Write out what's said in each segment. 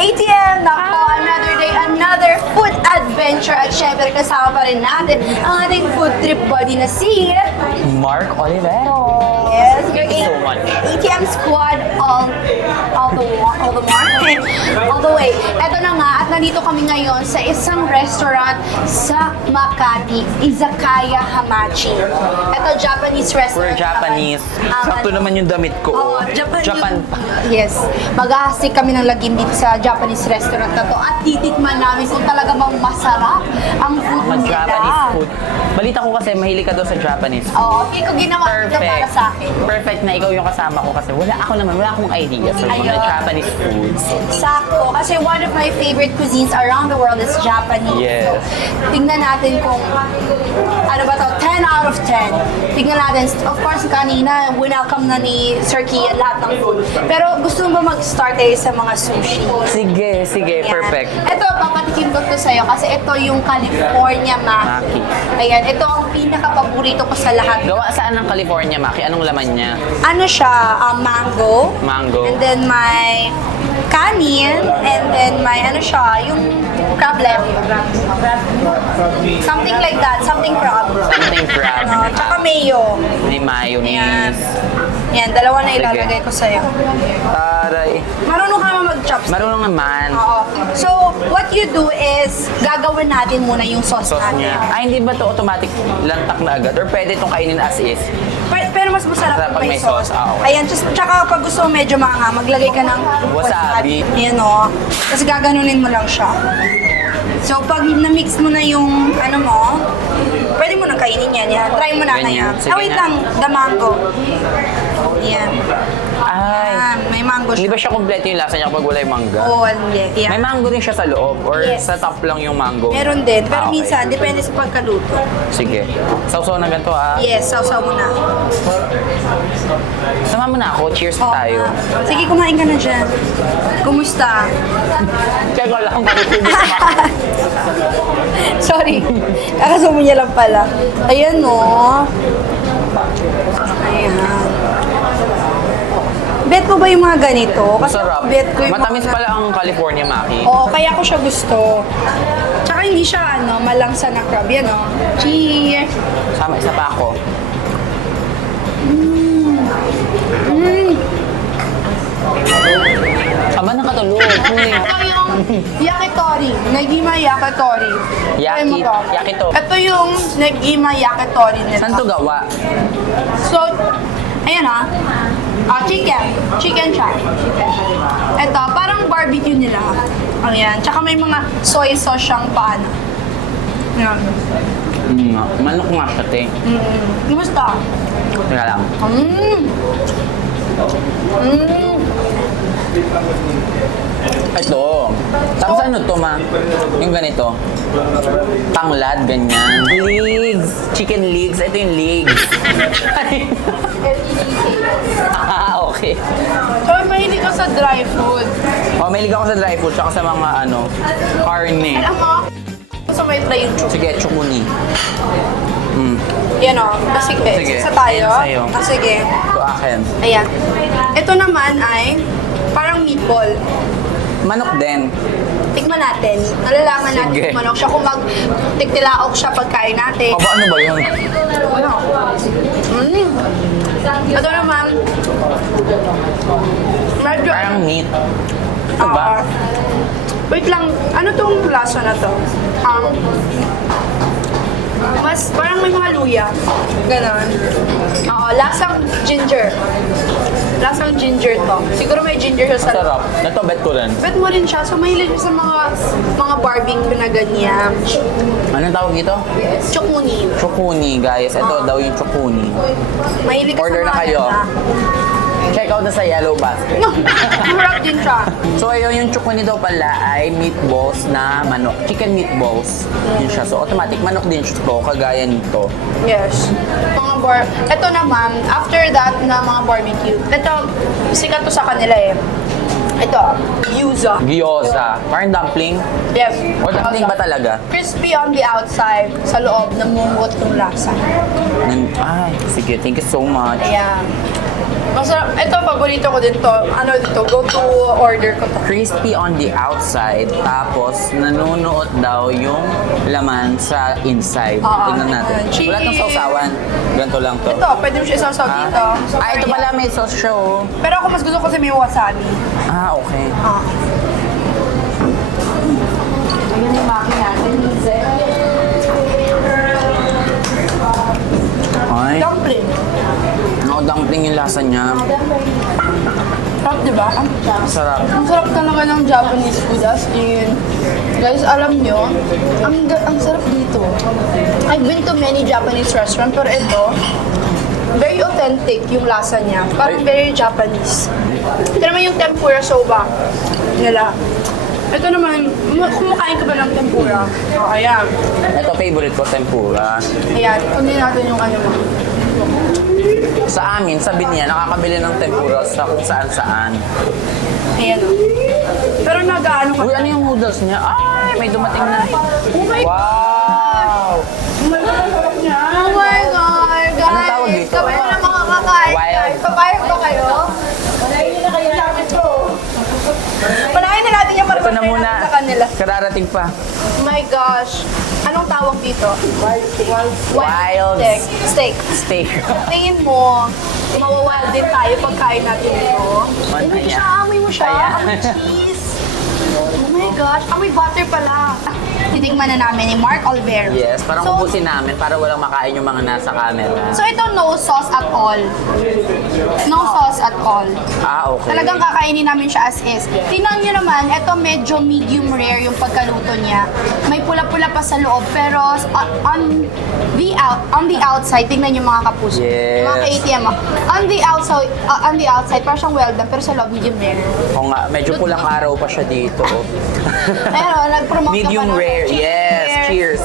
ATM! Nako, another day, another food adventure. At syempre, kasama pa rin natin ang ating food trip buddy na si... Mark Olivero. Yes, Thank you so much. ATM squad all the way. Eto na nga, at nandito kami ngayon sa isang restaurant sa Makati, Izakaya Hamachi. Eto, Japanese restaurant. We're Japanese. Sakto naman yung damit ko. Oo, Japan pa. Yes. Mag-aasik kami ng lagim dito sa Japanese restaurant na to at titikman namin kung talaga bang masarap ang food nila. Japanese food. Balita ko kasi mahilig ka daw sa Japanese food. Oo, okay ko ginawa ito para sa akin. Perfect na ikaw yung kasama ko kasi wala akong idea sa mga Ayun. Japanese foods. Sakto. Kasi one of my favorite cuisines around the world is Japanese. Yes. So, tingnan natin kung ano ba to, 10 out of 10. Tingnan natin. Of course, kanina, welcome na ni Sir Kian lahat ng food. Pero gusto mo ba mag-start tayo sa mga sushi? Sige, Ayan. perfect. Ito, papatikim ko to sa'yo kasi ito yung California Maki. Ayan, ito ang pinaka-paborito ko sa lahat. Gawa saan ng California Maki? Anong laman niya? Ano siya? Mango. Mango. And then may kanin. And then may ano siya? Yung crab leg. Something like that. Something crab. Something crab. Tsaka mayo. May mayonnaise. Yan, dalawa na Sige. ilalagay ko sa'yo. Taray. Marunong ka naman mag-chopstick. Marunong naman. Oo. So, what you do is, gagawin natin muna yung sauce Sauce natin. niya. Ay, hindi ba to automatic lantak na agad? Or pwede itong kainin as is? Pero mas masarap Masarap pag may sauce. okay. Ayan, tsaka pag gusto mo medyo maanga, maglagay ka ng Wasabi. Ayan o. Tapos gaganunin mo lang siya. So, pag na-mix mo na yung ano mo, pwede mo nang kainin yan. Yan. Try mo na Ganyan. kaya. Sige Wait na. lang. The mango. Ayan. Ay. May mango Hindi siya. ba siya kompleto yung lasa niya kapag wala yung mangga? Oo, hindi. May Yan. mango din siya sa loob or Yes. sa top lang yung mango? Meron din. Pero Okay. minsan, depende sa pagkaluto. Sige. Sausaw na ganito ah. Yes, sausaw mo na. Sama mo na ako. Cheers Oo. tayo. Sige, kumain ka na dyan. Kumusta? Check ko lang kung Sorry. Kakasumo niya lang pala. Ayan no. Ayan. Bet mo ba yung mga ganito? Kasi Masarap. bet ko yung Matamis mga... pala ang California Maki. Oo, kaya ko siya gusto. Tsaka hindi siya malangsa na crab. Yan o. Cheers! Sama isa pa ako. Ama na katulog. Ito yung yakitori. Negima yakitori. Try mo to. Yakitori. Ito yung negima yakitori nito. Saan to gawa? So, ayan ha. Chicken. Chicken siya. Ito, parang barbecue nila. Ayan. Tsaka may mga soy sauce siyang paano. Ayan. Manok nga siya, te. Kumusta? Teka lang. Ito. Tapos ano to, ma? Yung ganito. Tanglad, ganyan. Legs. Chicken legs. Ito yung legs. Okay. So, mahilig ka sa dry food. Oh, mahilig ako sa dry food tsaka sa mga karne. Alam mo, gusto mo i-try yung chup. Sige, chukuni. Yan o. Sige. Sige. Sa tayo. Ayan sa'yo. Sige. Ito akin. Ayan. Ito naman ay parang meatball. Manok din. Tikman natin. Nalalaman natin Sige. kung manok siya. Kung mag-tiktilaok siya pagkain natin. Aba, ano ba yun? Ano? Ito naman. Medyo... Parang meat. Ito ba? Wait lang. Ano tong lasa na to? Mas parang may mga luya. Ganon. Oo, lasang ginger. Lasang ginger to. Siguro may ginger siya sa Sarap. Ito, bet ko rin. Bet mo rin siya. So, mahilig siya sa mga barbecue na ganyan. Anong tawag dito? Chukuni. Chukuni, guys. Ito daw yung chukuni. Mahilig ka Order sa na mga kayo. ganyan. Check out na sa Yellow Basket. Masarap din siya. So, ayun, yung chukuni daw pala ay meatballs na manok. Chicken meatballs. Yun siya. So, automatic manok din siya to, kagaya nito. Yes. Ito naman, after that na mga barbecue, ito, sikat to sa kanila eh. Ito, gyoza. Gyoza. Parang dumpling. Yes. O dumpling ba talaga? Crispy on the outside, sa loob, namumot yung lasa. Ay, sige. Thank you so much. Ayan. Masarap. Ito, paborito ko din to. Ano dito, go to order ko to. Crispy on the outside, tapos nanunuot daw yung laman sa inside. Oo. Tingnan natin. Cheese. Wala tong sausawan. Ganito lang to. Ito, pwede mo siya isasaw Ah. dito. Ah, ito pala may sauce siya oh. Pero ako mas gusto ko kasi may wasabi. Ah, okay. Ah. Ayan yung maki natin. Ay, Dumpling. dumpling yung lasa niya. Sarap, di ba? Sarap. Ang sarap talaga ng Japanese food as in. Guys, alam nyo, ang sarap dito. I've been to many Japanese restaurants, pero ito, very authentic yung lasa niya. Parang very Japanese. Ito naman yung tempura soba nila. Ito naman, kumakain ka ba ng tempura? O, ayan. Ito favorite ko, tempura. Ayan, kunin natin yung ano mo. Sa amin, sabi niya, nakakabili ng tempura sa kung saan-saan. Ayan. Pero nag-ano ka? Uy, ano yung noodles niya? Ay, may dumating na. Oh my Wow! Oh my God, sarap niya. Oh my God, guys. Anong tawag dito? Kami na makakakain, Wild. guys. Papayag ba kayo? Panayin na kayo sa akin to. Panayin na natin yung Ito na marapanayin muna. natin sa kanila. Kararating pa. Oh my gosh. Anong tawag dito? Wild steak. steak. Tingin mo, mawawild din tayo pagkain natin ito. Ano Amoy yan? siya, amoy mo siya. Ayan. Amoy cheese. Oh my gosh, amoy butter pala. Titingnan na namin ni Mark Olvero. Yes, parang So, ubusin namin para walang makain yung mga nasa camera. So ito no sauce at all. No sauce at all. Ah, okay. Talagang kakainin namin siya as is. Tingnan niyo naman, ito medyo medium rare yung pagkaluto niya. May pula-pula pa sa loob, pero on the outside, tingnan niyo mga kapuso. Yes. Mga ka-ATM mo. On the outside, parang siyang well done, pero sa loob medium rare. Oo nga, medyo pulang araw pa siya dito. Pero nag-promote ka pa Medium ng rare. Yes, cheers.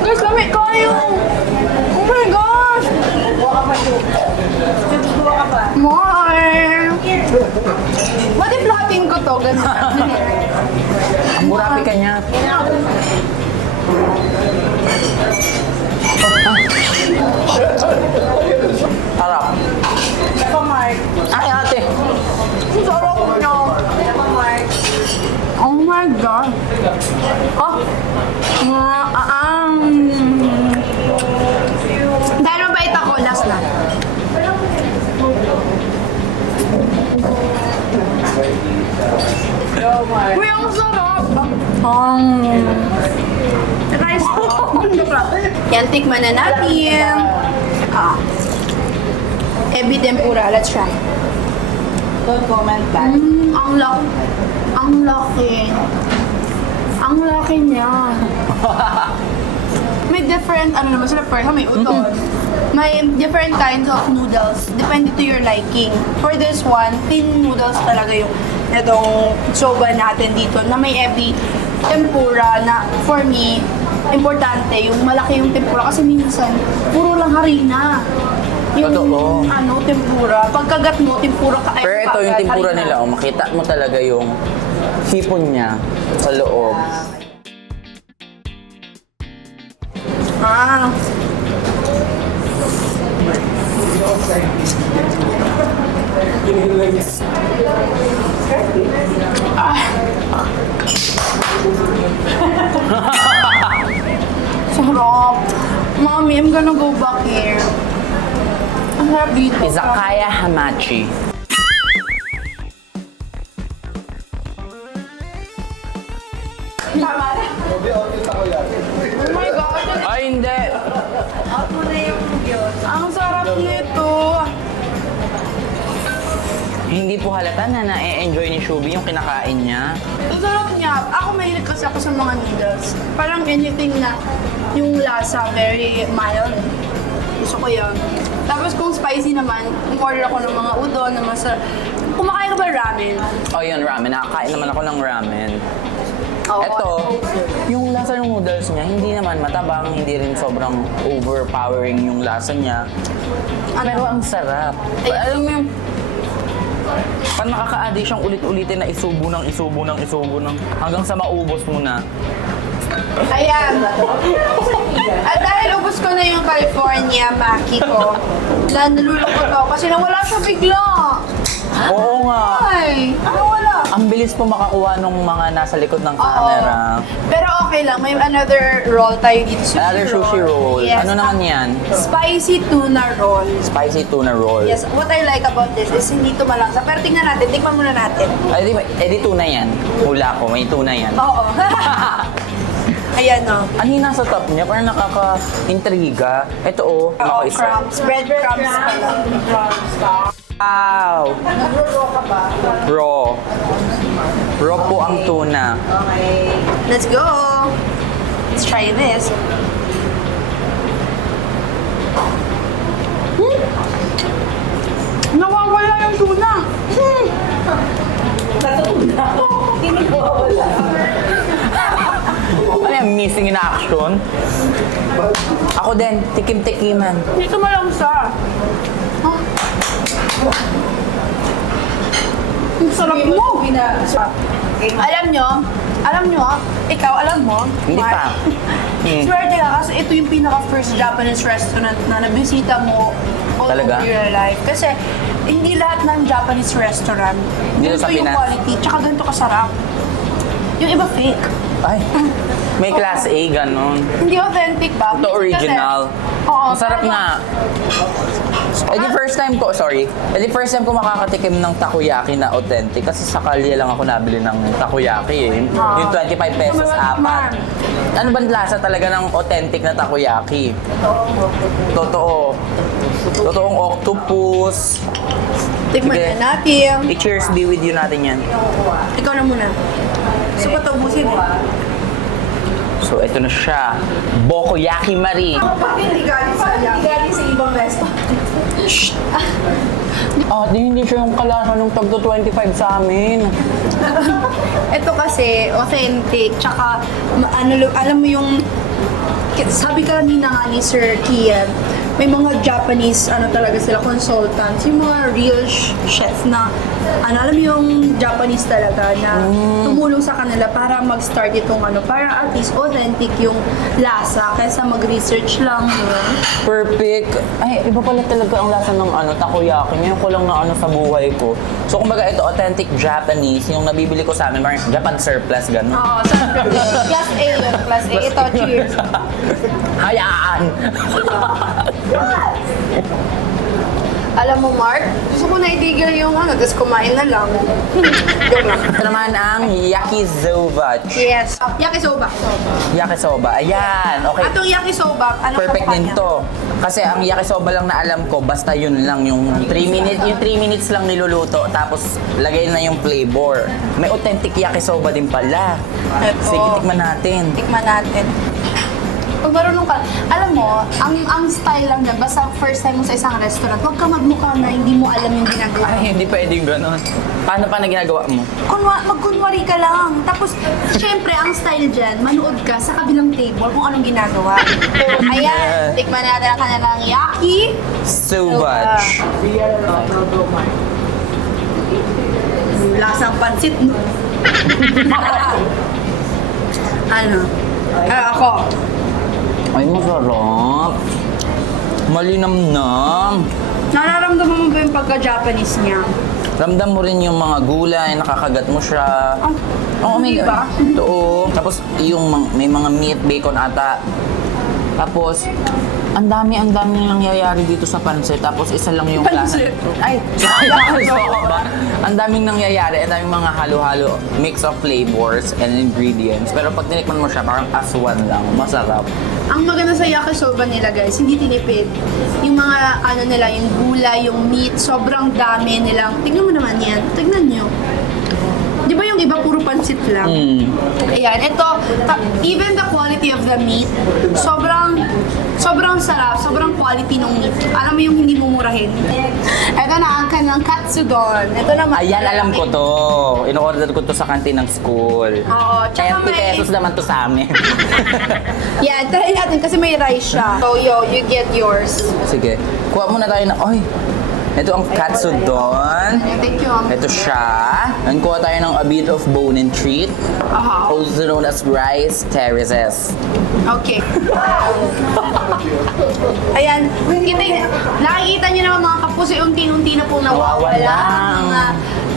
Guys, lamig kayo! Oh my gosh! More! What if lahatin ko to? Ganun. Ang burapi ka niya. Sarap. Mark. Ay, ate. Ang sarap nyo. Mark. Oh my God. Oh. Dahil mabait ako, last na. Uy, ang sarap! Guys, yan, tikman na natin. Ebi tempura, let's try. Don't comment that. Ang laki. Ang laki. Ang laki niya. May different, ano naman sila, first, may udon. May different kinds of noodles. Depende to your liking. For this one, thin noodles talaga yung itong soba natin dito na may ebi tempura na for me, importante yung malaki yung tempura kasi minsan puro lang harina. Yung Totoo. tempura. Pagkagat mo, tempura ka. Pero ito yung tempura nila, oh, makita mo talaga yung hipon niya sa loob. Ah. Sarap. Mommy, I'm gonna go back here. Ang sarap dito. Izakaya Hamachi. Tama na. Oh my God. Ay, hindi. Ang sarap nito. Hindi po halata na na-enjoy ni Shubi yung kinakain niya. Ang sarap niya. Ako mahilig kasi ako sa mga noodles. Parang anything na yung lasa very mild. Gusto ko yun. Tapos kung spicy naman, order ako ng mga udon na masarap. Kumakain ka ba ramen? Oh, yun, ramen. Nakakain naman ako ng ramen. Oo. Ito, yung lasa ng noodles niya, hindi naman matabang, hindi rin sobrang overpowering yung lasa niya. Pero ang sarap. Ay. Alam mo yung, parang nakaka-addict siyang ulit-ulitin na isubo ng hanggang sa maubos mo na. Ayan. At dahil ubos ko na yung California Maki ko, nalulungkot ako kasi nawala siya bigla. Oo nga. Ay, nawala. Ang bilis po makakuha nung mga nasa likod ng camera. Pero okay lang, may another roll tayo dito. Another sushi roll. Yes. Ano naman yan? Spicy tuna roll. Spicy tuna roll. Yes, what I like about this is hindi ito malangsa. Pero tingnan natin, tikman muna natin. Ay, di tuna yan. Hula ko, may tuna yan. Oo. Ayan o. Ang hina sa top niya, parang nakaka-intriga. Ito Oo, makaisa. crumbs. Breadcrumbs pala. Wow! Raw. Raw po ang tuna. Okay. Let's go! Let's try this. Nawawala yung tuna! Hindi ko wala. Ano yung missing in action? Ako din, tikim-tikiman. Dito malangsa. Huh? Ang sarap mo! Alam nyo, ikaw alam mo, Hindi Mark, pa. swerte ka kasi ito yung pinaka-first Japanese restaurant na nabisita mo all Talaga? over your life. Kasi hindi lahat ng Japanese restaurant, Dito ganito sa yung Pinas? quality, tsaka ganito kasarap. Yung iba fake. Ay, may class A, ganun. Hindi authentic ba? Ito original. Oo. Masarap nga. The first time ko makakatikim ng takoyaki na authentic kasi sa Kalye lang ako nabili ng takoyaki eh. Yung 25 pesos apat. Ano bang lasa talaga ng authentic na takoyaki? Totoo. Totoong octopus. Tikman Sige. na natin. I-cheers be with you natin yan. Ikaw na muna. So, patabusin eh. So, ito na siya. Bokoyaki Marie. Bakit hindi galing sa ibang restaurant? Hindi siya yung kalasa ng tagto 25 sa amin. Ito kasi, authentic, tsaka, alam mo yung, sabi kanina nga ni Sir Kian, may mga Japanese, talaga sila, consultants, yung mga real chef na, alam mo yung Japanese talaga na tumulong sa kanila para mag-start itong para at least authentic yung lasa kaysa mag-research lang. Perfect. Ay, iba pala talaga ang lasa ng takoyaki. Ngayon ko lang na sa buhay ko. So, kumbaga ito, authentic Japanese, yung nabibili ko sa amin, parang Japan surplus, gano'n. Oo, siyempre. Class A yun, class A. Ito, cheers. Hayaan! Alam mo, Mark, gusto ko na itigil yung tapos kumain na lang. Joke lang. Ito naman ang yakisoba. Yes. Yakisoba. Yakisoba. Ayan, okay. Atong yakisoba, Perfect pa din niya? to. Kasi ang yakisoba lang na alam ko, basta yun lang yung 3 minutes, yung 3 minutes lang niluluto, tapos lagay na yung flavor. May authentic yakisoba din pala. Eto. Sige, tikman natin. Tikman natin. Pag marunong ka, alam mo, ang style lang dyan, basta first time mo sa isang restaurant, huwag ka magmukha na hindi mo alam yung ginagawa. Ay, hindi pwedeng gano'n. Paano pa na ginagawa mo? Magkunwari ka lang. Tapos, syempre, ang style dyan, manood ka sa kabilang table kung anong ginagawa. So, ayan, tikman natin ang kanilang yaki. Soba. Lasang pansit, no? Ako. Ay, masarap. Malinamnam. Nararamdaman mo ba yung pagka-Japanese niya? Ramdam mo rin yung mga gulay, nakakagat mo siya. Oo, may ba? Oo. Tapos may mga meat, bacon ata. Tapos, ang dami nangyayari dito sa pansit. Tapos isa lang yung Pansit? Ay, ba? Ang daming nangyayari, ang daming mga halo-halo, mix of flavors and ingredients. Pero pag tinikman mo siya, parang aswan lang. Masarap. Ang maganda sa yakisoba nila, guys, hindi tinipid. Yung mga nila, yung gulay, yung meat, sobrang dami nilang. Tignan mo naman yan. Tignan nyo. Di ba yung iba puro pansit lang? Ayan, ito, even the quality of the meat, sobrang sarap, sobrang quality ng meat. Alam mo yung hindi mumurahin. Ito na ang kanilang katsudon. Ito naman. Ayan, alam ko to. In-order ko to sa kantin ng school. Oo, tsaka 20 pesos naman to sa amin. Yan, try natin kasi may rice siya. So, you get yours. Sige. Kuha muna tayo na, oy, Ito ang katsudon. Thank you. Ito siya. And kuha tayo ng a bit of bone and treat. Aha. Also known as rice terraces. Okay. Ayan, nakikita niyo naman mga kapuso, unti-unti na pong nawawala ang mga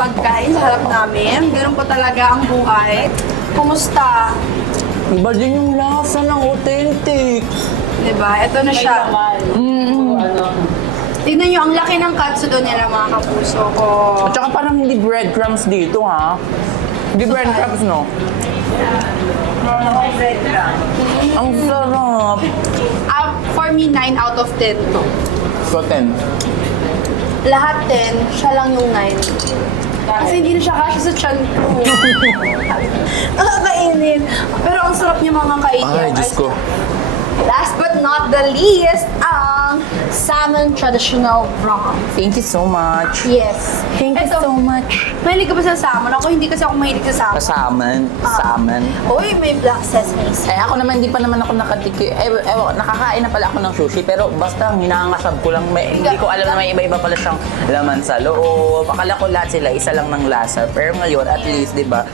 pagkain sa harap namin. Ganun po talaga ang buhay. Kumusta? Iba din yung lasa ng authentic. Diba? Ito na siya. Tignan niyo, ang laki ng katsudon nila mga kapuso ko. At saka parang hindi breadcrumbs dito ha. Hindi breadcrumbs no? Ang sarap. For me, 9 out of 10 to. So 10. Lahat 10, siya lang yung 9. Kasi hindi na siya kasya sa chan ko. Nakakainin. Pero ang sarap niya mga kainin. Ay, Diyos ko. Last but not the least, ang salmon traditional raw. Thank you so much. Yes. Thank you so much. Mahilig ka ba sa salmon? Ako hindi kasi ako mahilig sa salmon. Salmon. Salmon. Uy, may black sesame seed. Eh ako naman, hindi pa naman ako nakakain na pala ako ng sushi, pero basta hinangasab ko lang, hindi ko alam na may iba-iba pala siyang laman sa loob. Akala ko lahat sila, isa lang ng lasa. Pero ngayon, at least, di ba?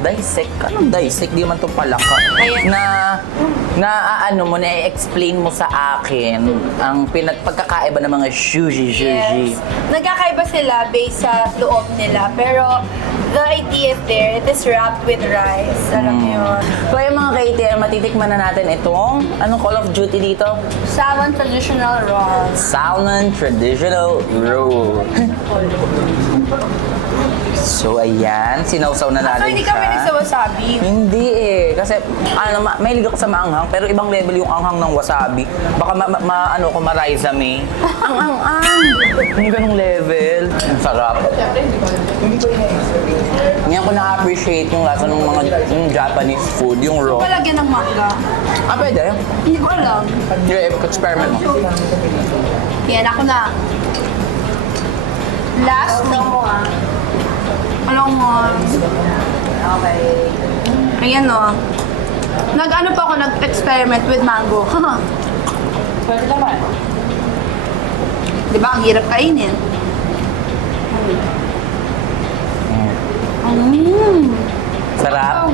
Dissect, anong dissect? Di man ito pala ka. Ayan. Ano mo, na-explain mo sa akin ang pagkakaiba ng mga sushi. Yes. Nagkakaiba sila based sa loob nila. Pero the idea is there. It is wrapped with rice. Alam mo yun. So yung mga KTM, matitikman na natin itong, anong Call of Duty dito? Salmon traditional raw. Salmon Traditional Roll. So ayan, sinawsaw na natin Hindi siya. kami sa wasabi. Hindi eh. Kasi mahilig ako sa maanghang, pero ibang level yung anghang ng wasabi. Baka ko ma-raizame. Ang ganong level. Ang sarap. Ngayon ko na-appreciate yung lasa ng mga yung Japanese food, yung raw. Palagyan ng manga. Pwede. Hindi ko alam. Yung experiment mo. Yan, ako na. Lastly. Alam mo. Okay. Ayan o. Nag-ano pa ako, nag-experiment with mango. Pwede naman. Di ba, ang hirap kainin. Sarap.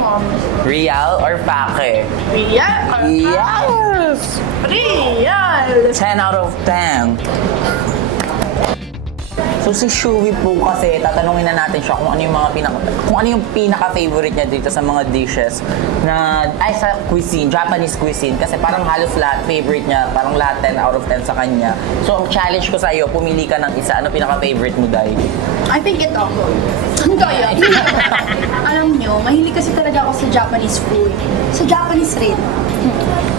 Real or pake? Real. Yes! Real. 10 out of 10. So si Shuwi po kasi, tatanungin na natin siya kung ano yung pinaka-favorite niya dito sa mga dishes sa cuisine, Japanese cuisine. Kasi parang halos lahat favorite niya, parang lahat 10 out of 10 sa kanya. So ang challenge ko sa iyo, pumili ka ng isa. Ano pinaka-favorite mo, Dai? I think ito. Ang gaya. Alam nyo, mahilig kasi talaga ako sa Japanese food. Sa Japanese rin.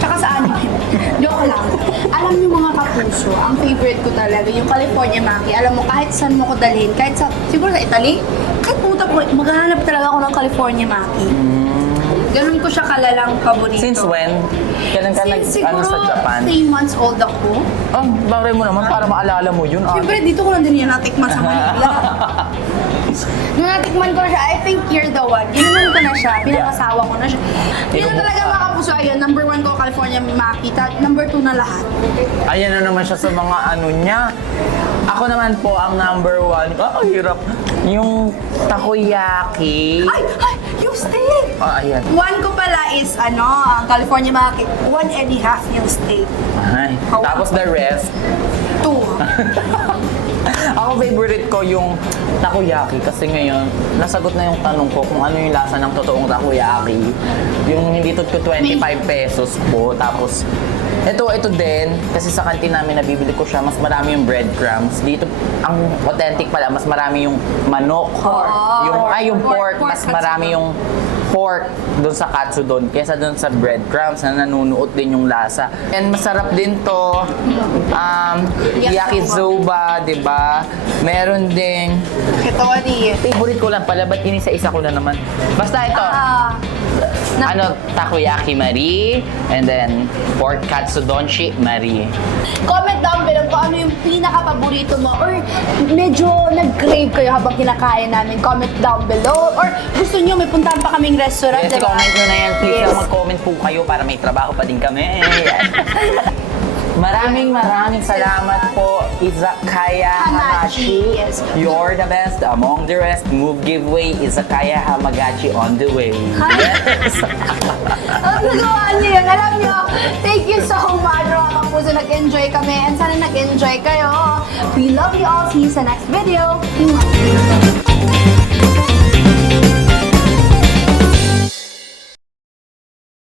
Tsaka sa anime. Joke lang. Alam nyo mga kapuso, ang favorite ko talaga, yung California Maki. Alam mo, kahit saan mo ko dalhin, kahit siguro sa Italy, kahit pumunta po, maghahanap talaga ako ng California Maki. Ganun ko siya kalalang paborito. Since when? Kailan ka Siguro sa Japan? 3 months old ako. Bagay mo naman para maalala mo yun. Siyempre, dito ko lang din yan natikman sa Manila. Nung natikman ko na siya, I think you're the one. Ginanon ko na siya, pinangasawa ko na siya. Yun na talaga mga kapuso, ayun, number 1 ko, California Makita, number 2 na lahat. Ayan na naman siya sa mga ano niya. Ako naman po ang number 1. Hirap. Yung takoyaki. Ay! Yung steak! Ayan. 1 ko pala is, ang California Makita, 1.5 yung steak. Ay. Tapos the rest. 2. Ako favorite ko yung takoyaki kasi ngayon nasagot na yung tanong ko kung ano yung lasa ng totoong takoyaki. Yung hindi to 25 pesos po. Tapos ito din kasi sa kantin namin nabibili ko siya, mas marami yung breadcrumbs. Dito ang authentic pala, mas marami yung manok. Yung pork, mas marami yung pork doon sa katsudon kaysa doon sa breadcrumbs na nanunuot din yung lasa. And masarap din to. Yakisoba, di ba? Meron din. Ito ko Favorite ko lang pala, ba't inisa-isa ko na naman? Basta ito. Takoyaki Marie, and then pork katsudonshi Marie. Comment down below kung ano yung pinaka-paborito mo or medyo nag-crave kayo habang kinakain namin. Comment down below or gusto nyo may puntahan pa kaming restaurant, Yes, diba? comment nyo na yan. Please Yes. lang mag-comment po kayo para may trabaho pa din kami. Yan. Maraming salamat po, Izakaya Hamachi. Hamachi. Yes. You're the best among the rest. Move giveaway, Izakaya Hamagachi on the way. Yes. Ang nagawa niyo yan. Alam niyo, thank you so much mga kapuso. Nag-enjoy kami and sana nag-enjoy kayo. We love you all. See you sa next video.